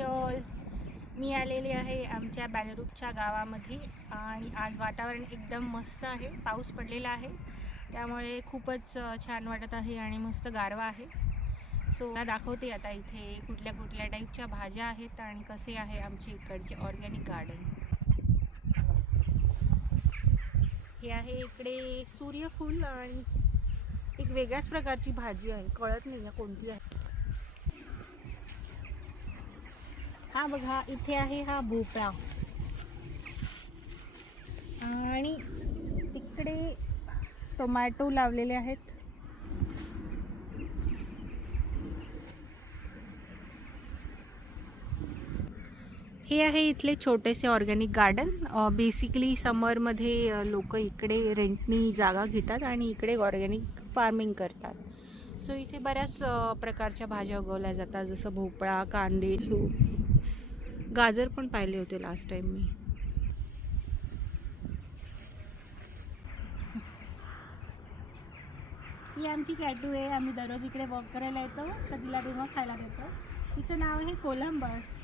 Hi all, मी आलेले आहे आमच्या बॅलरूपच्या गावामध्ये आणि आज वातावरण एकदम मस्त आहे. पाऊस पडलेला आहे त्यामुळे खूपच छान वाटत आहे आणि मस्त गारवा आहे. सो मला दाखवते आता इथे कुठल्या कुठल्या टाईपच्या भाज्या आहेत आणि कसे आहे आमचे इकडचे ऑर्गॅनिक गार्डन. हे आहे इकडे सूर्यफूल आणि एक वेगळ्याच प्रकारची भाजी आहे, कळत नाही आहे कोणती आहे. हा बघा, इथे आहे हा भोपळा आणि तिकडे टोमॅटो लावलेले आहेत. हे आहे इथले छोटेसे ऑर्गॅनिक गार्डन. बेसिकली समरमध्ये लोक इकडे रेंटनी जागा घेतात आणि इकडे ऑर्गॅनिक फार्मिंग करतात. सो इथे बऱ्याच प्रकारच्या भाज्या उगवल्या जातात, जसं भोपळा, कांदे. सो गाजर पण पाहिले होते लास्ट टाइम मी. ही आमची कॅटू आहे. आम्ही दररोज इकडे वॉक करायला येतो तर तिला तेव्हा खायला देतो. तिचं नाव आहे कोलंबस.